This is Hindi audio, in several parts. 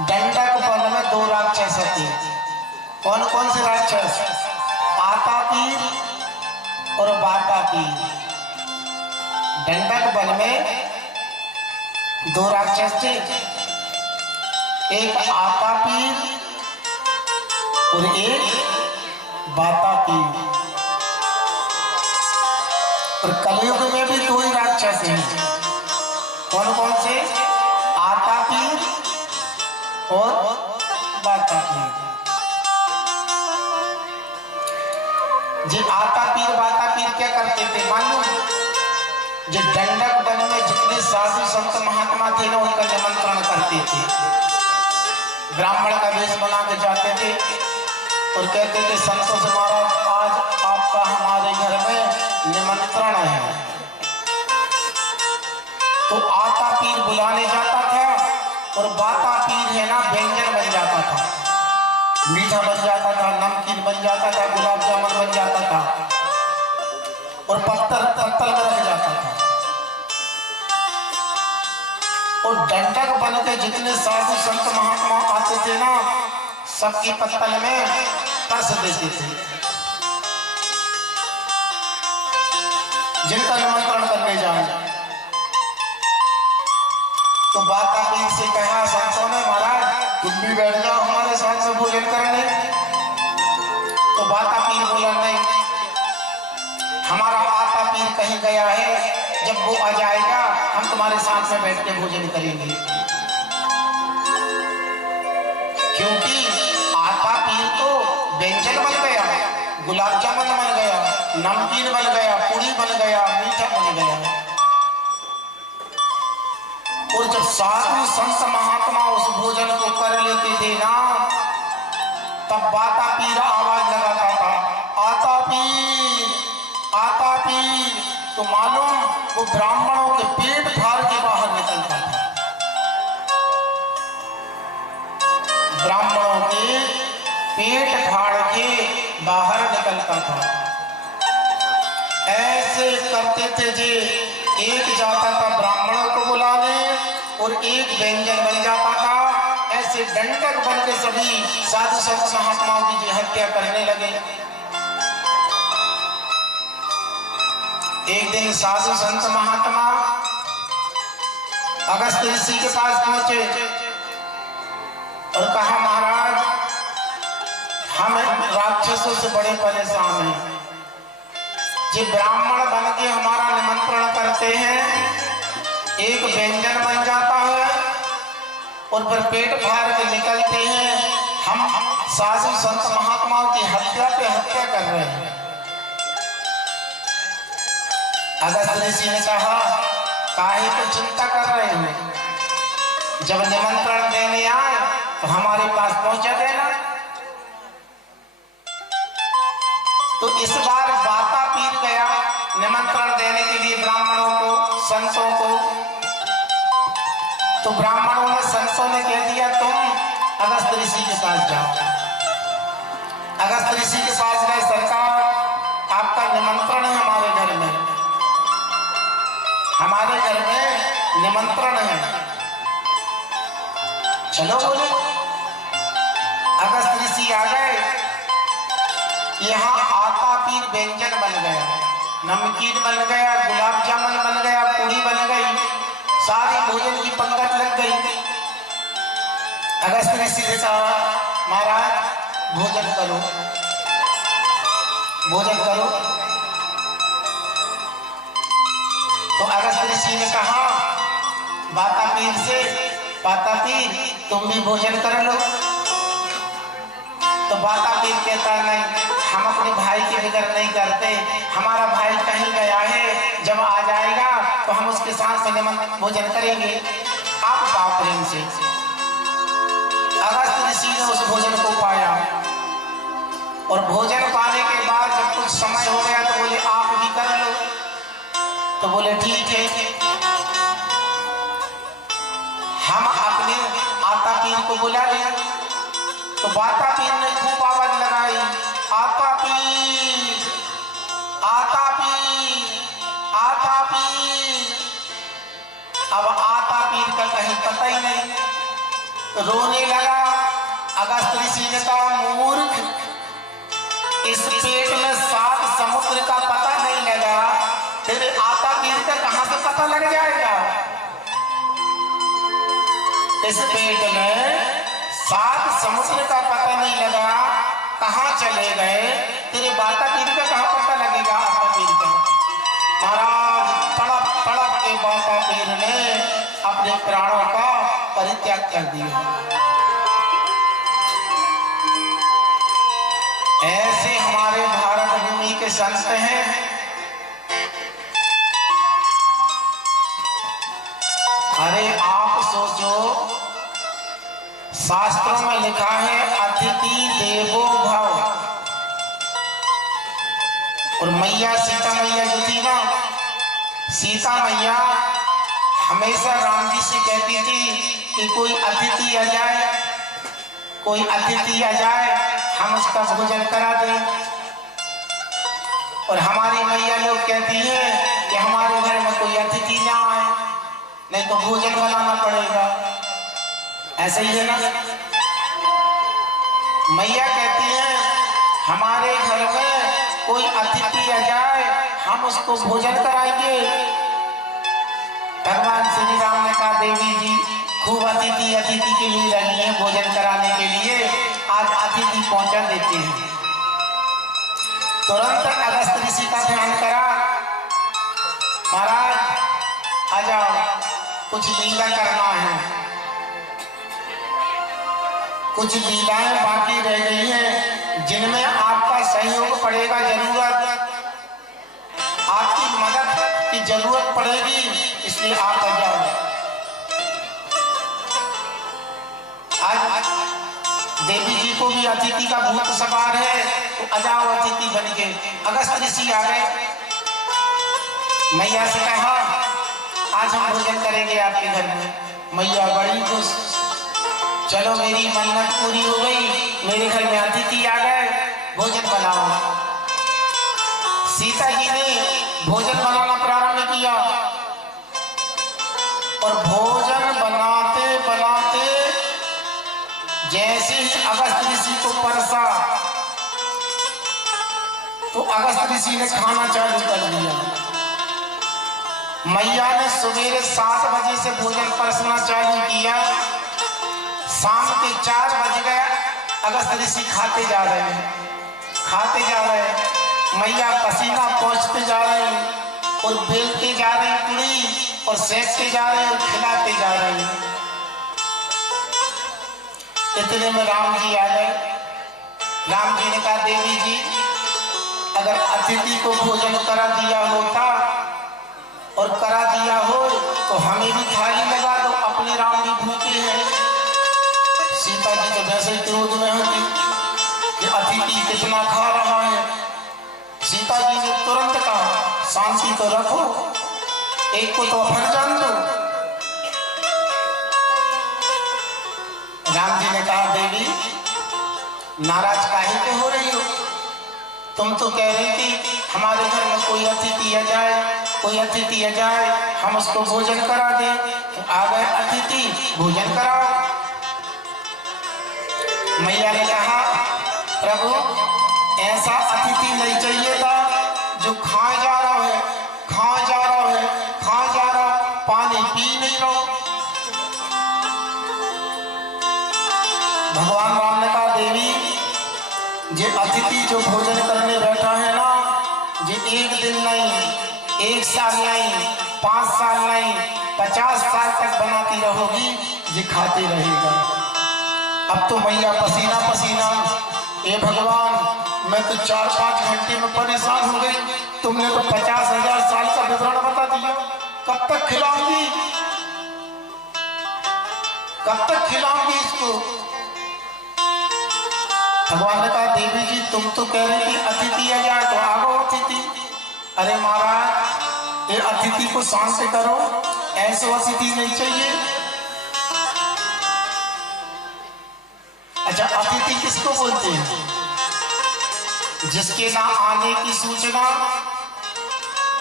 दंडक वन में दो राक्षस थे। कौन कौन से राक्षस? आतापीर और वातापीर। दंडक वन में दो राक्षस थे, एक आतापीर और एक वातापीर। और कलयुग में भी दो ही राक्षस हैं। कौन कौन से? आतापीर और वातापीर। जी आतापीर वातापीर क्या करते थे मालूम? जो दंडक वन में जितने साधु संत महात्मा थे ना उनका निमंत्रण करते थे। ब्राह्मण का वेश बना के जाते थे और कहते थे संतों से महाराज आज आपका हमारे घर में निमंत्रण है। तो आतापीर बुलाने जाता था और वातापीर है ना व्यंजन बन जाता था, मीठा बन जाता था, नमकीन बन जाता था, गुलाब जामुन बन जाता था और पत्तल में रख जाता था। और दंडक बन के जितने साधु संत महात्मा आते थे ना सबकी पत्तल में कस देते थे। जिनका निमंत्रण करने जाए तो वातापीर से कहा संतों ने महाराज तुम भी बैठ जाओ हमारे साथ में भोजन करने। तो वातापीर बोला नहीं, हमारा आतापीर कहीं गया है, जब वो आ जाएगा हम तुम्हारे साथ में बैठ के भोजन करेंगे। क्योंकि आतापीर तो व्यंजन बन गया, गुलाब जामुन बन गया, नमकीन बन गया, पूरी बन गया, मीठा बन गया। और जब साधु संत महात्मा उस भोजन को कर लेते थे ना तब वातापीर आवाज लगाता था, आतापीर आतापीर। तो मालूम वो ब्राह्मणों के पेट फाड़ के बाहर निकलता था। ब्राह्मणों के पेट फाड़ के बाहर निकलता था। ऐसे करते थे जी, एक जाता था ब्राह्मणों को बुलाने और एक व्यंजन बन जाता था। ऐसे दंडक बन के सभी साधु संत महात्माओं की जी हत्या करने लगे। एक दिन साधु संत महात्मा अगस्त ऋषि के पास पहुंचे और कहा महाराज हम राक्षसों से बड़े परेशान हैं। जो ब्राह्मण बन के हमारा निमंत्रण करते हैं, एक व्यंजन बन जाता है और फिर पेट फाड़ के निकलते हैं। हम साधु संत महात्माओं की हत्या पे हत्या कर रहे हैं। अगस्त ऋषि ने कहा काहे को चिंता कर रहे हैं, जब निमंत्रण देने आए तो हमारे पास पहुंचा देना। तो इस बार वातापीर गया निमंत्रण देने के लिए ब्राह्मणों को, संतों को। तो ब्राह्मणों ने संतों ने कह दिया तुम अगस्त ऋषि के पास जाओ। अगस्त ऋषि के पास गए, सरकार आपका निमंत्रण है हमारे घर में, हमारे घर में निमंत्रण है, चलो बोले। अगस्त ऋषि आ गए। यहाँ आतापीर व्यंजन बन गया, नमकीन बन गया, गुलाब जामुन बन गया, पूरी बन गई, सारी भोजन की पंगत लग गई। अगस्त ऋषि ने कहा महाराज भोजन करो, भोजन करो। तो अगस्त ऋषि ने कहा वातापीर से, वातापीर तुम भी भोजन कर लो। तो वातापीर कहता नहीं, हम अपने भाई के बिगड़ नहीं करते, हमारा भाई कहीं गया है, जब आ जाएगा तो हम उसके साथ से भोजन करेंगे, आप पाओ प्रेम से। अगस्त ऋषि ने उस भोजन को पाया और भोजन पाने के बाद जब कुछ समय हो गया तो बोले आप भी कर लो। तो बोले ठीक है। हम अपने आतापीर को बुला लिया। तो वातापीर ने खूब आवाज लगाई, आतापीर आतापीर आतापीर। अब आतापीर का कहीं पता ही नहीं। रोने लगा। अगस्त ऋषि ने कहा, मूर्ख, इस पेट में 7 समुद्र का पता नहीं लगा, तेरे आता पीर का कहां से पता लग जाएगा? इस पेट में 7 समुद्र का पता नहीं लगा, कहां चले गए? तेरे बाता पीर का कहां पता लगेगा? आता पीर का। महाराज तड़प तड़प के बाता पीर ने अपने प्राणों का परित्याग कर दिया। ऐसे हमारे भारत भूमि के संत हैं। अरे आप सोचो, शास्त्रों में लिखा है अतिथि देवो भव। और मैया सीता मैया जो थी ना, सीता मैया हमेशा राम जी से कहती थी कि कोई अतिथि आ जाए, कोई अतिथि आ जाए, हम उसका भोजन करा दें। और हमारी मैया लोग कहती है कि हमारे घर में कोई अतिथि ना आए, नहीं तो भोजन बनाना पड़ेगा। ऐसा ही है ना? मैया कहती है हमारे घर में कोई अतिथि आ जाए, हम उसको भोजन कराएंगे। भगवान श्री राम ने कहा, देवी जी खूब अतिथि अतिथि के लिए लगी है भोजन कराने के लिए, आज अतिथि पहुंचा देते हैं। तुरंत अगस्त ऋषि का ध्यान करा, महाराज आ जाओ, कुछ लीला करना है। कुछ लीलाएं बाकी रह गई हैं जिनमें आपका सहयोग पड़ेगा, जरूरत, आपकी मदद की जरूरत पड़ेगी, इसलिए आप आ जाओ। आज देवी जी को भी अतिथि का भूत सवार है, तो आ जाओ अतिथि बन के। अगस्त ऋषि आ गए, मैया से कहा आज हम भोजन करेंगे आपके घर में। मैया बड़ी खुश, चलो मेरी मन्नत पूरी हो गई, मेरे घर में अतिथि आ गए, भोजन बनाओ। सीता जी ने भोजन बनाना प्रारंभ किया और भोजन बनाते बनाते जैसे ही अगस्त ऋषि को परसा तो अगस्त ऋषि ने खाना चालू कर दिया। मैया ने सवेरे 7 बजे से भोजन परसना चालू किया, शाम के 4 बज गए, अगस्त ऋषि खाते जा रहे हैं, खाते जा रहे हैं। मैया पसीना पहुंचते जा रहे हैं और बेलते जा रहे हैं पूरी, और सेकते जा रहे हैं और खिलाते जा रहे हैं। इतने में राम जी आ गए। राम जी ने कहा, देवी जी अगर अतिथि को भोजन करा दिया होता और करा दिया हो तो हमें भी थाली लगा दो, अपने राम भी भूखे हैं। सीता जी तो वैसे ही क्रोध में होती कि अतिथि कितना खा रहा है। सीता जी ने तुरंत कहा, शांति तो रखो, एक को तो अपन जान दो। राम जी ने कहा, देवी नाराज काहे के हो रही हो? तुम तो कह रही थी हमारे घर में कोई अतिथि आ जाए, कोई अतिथि आ जाए, हम उसको भोजन करा दें। तो आ गए अतिथि, भोजन कराओ। मैया ने कहा, प्रभु ऐसा अतिथि नहीं चाहिए था जो खाए जा रहा है, खाए जा रहा है, खाए जा रहा, पानी पी नहीं रहा। भगवान राम ने कहा, देवी ये अतिथि जो भोजन करने बैठा है ना, ये 1 दिन नहीं, 1 साल नहीं, 5 साल नहीं, 50 साल तक बनाती रहोगी, ये खाते रहेगा। अब तो मैया पसीना पसीना, ए भगवान मैं तो 4-5 घंटे में परेशान हो गई, तुमने तो 50,000 साल का विवरण बता दिया, कब तक खिलाऊंगी, कब तक खिलाऊंगी इसको? भगवान ने कहा, देवी जी तुम तो कह रही थी अतिथि आ जाए तो आओ अतिथि। अरे महाराज ये अतिथि को शांत करो, ऐसे अतिथि नहीं चाहिए। अच्छा अतिथि किसको बोलते हैं? जिसके ना आने की सूचना,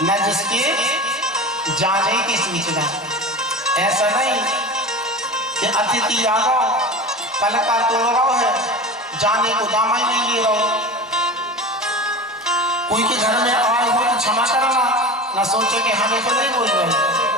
न जिसके जाने की सूचना। ऐसा नहीं कि अतिथि आ गया कल का तोड़ रहा है, जाने को दामा ही नहीं ले रहा। कोई के घर में आए हो तो क्षमा करना, ना सोचे कि हमें तो नहीं बोल रहे।